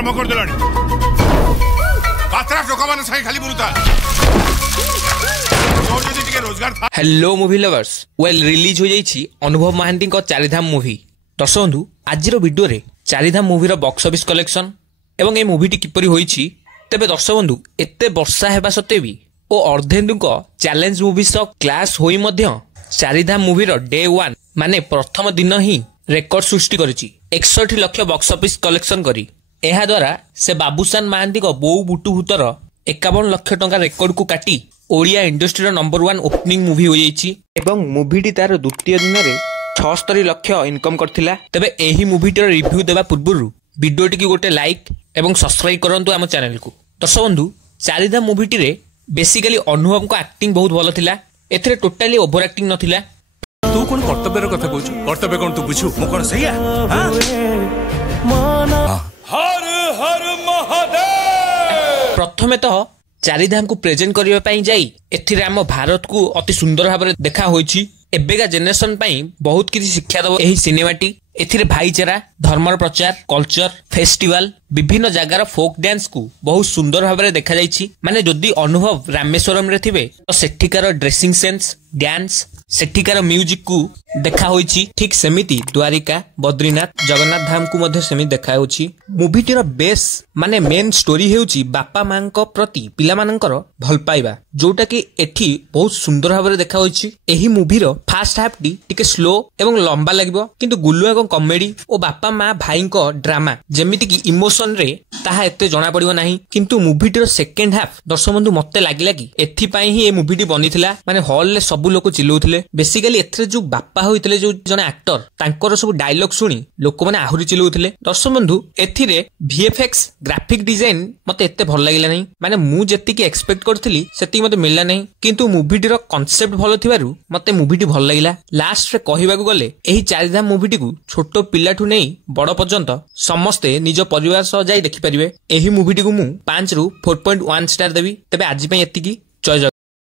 आरंभ कर देलानी बात्रा टोका मान सही खाली बुरुता और जदी टिके रोजगार था। Hello movie lovers, well release हो जाइछि अनुभव महांती को चारिधाम मूवी। दर्शक बंधु, आजिर वीडियो रे चारिधाम मूवी बॉक्स ऑफिस कलेक्शन एवं ए मूवीटी किपरि होइछि तेबे दर्शक बंधु एते वर्षा हेबा सत्ते भी ओ अर्धेन्दु को चैलेंज मूवी सह क्लास होई मध्य चारिधाम मूवी डे 1 माने प्रथम दिन ही रेकर्ड सृष्टि करिछि 61 लाख बॉक्स ऑफिस कलेक्शन करी। एहा द्वारा से बाबूसान महांती को बोऊ बुटु भूतर 51 लाख टंका रेकर्ड को काटी Odia industry number 1 opening movie हो जाइछि एवं मूवीटी तार द्वितीय दिन रे 76 लाख इनकम करथिला। तबे एही मूवीटर रिव्यू देबा पूर्वरु वीडियोटी की गोटे लाइक एवं सब्सक्राइब करंतु आम चैनल को। दर्शक बंधु, चारिधाम मूवीटी रे बेसिकली अनुभव को एक्टिंग बहुत भलो थिला, एथरे टोटली ओवर एक्टिंग नथिला। तू कोन कर्तव्यर कथा कहू? कर्तव्य कोन तू बुझू मो कोन सहीया? हर हर महादेव। प्रथमे तो चारिधाम को प्रेजेंट करबा पई जाई एथिरे हम भारत को अति सुंदर भाबरे देखा होइछि। एबेगा जेनरेशन पई बहुत किछि शिक्षा दबो एही सिनेमाटी। एथिरे भाईचारा, धर्मर प्रचार, कल्चर, फेस्टिवल, विभिन्न जगार फोक डांस को बहुत सुंदर भाबरे देखा जाइछि। माने जदि अनुभव रामेश्वरम रे थिबे तो सेठिकार ड्रेसिंग सेंस, डांस, सेठिकार म्यूजिक को देखा होइछि। ठीक सेमिति द्वारिका, बद्रीनाथ, जगन्नाथ धाम को मध्ये सेमि देखा होछि। मूवीटीर बेस माने मेन स्टोरी हेउछि बापा मां को प्रति पिला मानकर भल पाइबा, जोटा कि एठी बहुत सुंदर भाबरे देखा होइछि। एही मूवीर फर्स्ट हाफ टी टिके स्लो एवं लंबा लागबो, किंतु गुलुआ को कॉमेडी और बापा मां भाई को ड्रामा जेमिति कि इमोशन रे ताहा एते जणा पड़िबो नाही। किंतु मूवीटीर सेकंड हाफ दर्शक बंधु मते लागिला कि एथि पई ही ए मूवीटी बनिथिला। माने हॉल ले सब लोक चिल्लौथिले। बेसिकली एथरे जो बापा होइतले जो जने एक्टर तांकर सब डायलॉग सुनी लोक माने आहुरी चिल्लौथिले। दर्शक बंधु, एथिरे वीएफएक्स ग्राफिक डिजाइन मते एते भल लागिला नाही। माने मु जेति कि एक्सपेक्ट करथिली सेति मते मिलला नाही, किंतु मूवीटीर कांसेप्ट भलो थिबारु मते मूवीटी भल लागिला। लास्ट रे कहिबाकू गले एही चारिधाम मूवीटी को छोट पिलाठू नै बड़ पर्यंत समस्ते निज परिवार सह जाई देखि परिबे। एही मूवीटी को मु 5 रु 4.1 स्टार देबी। तबे आज पई एतिकी। जय जगन्नाथ।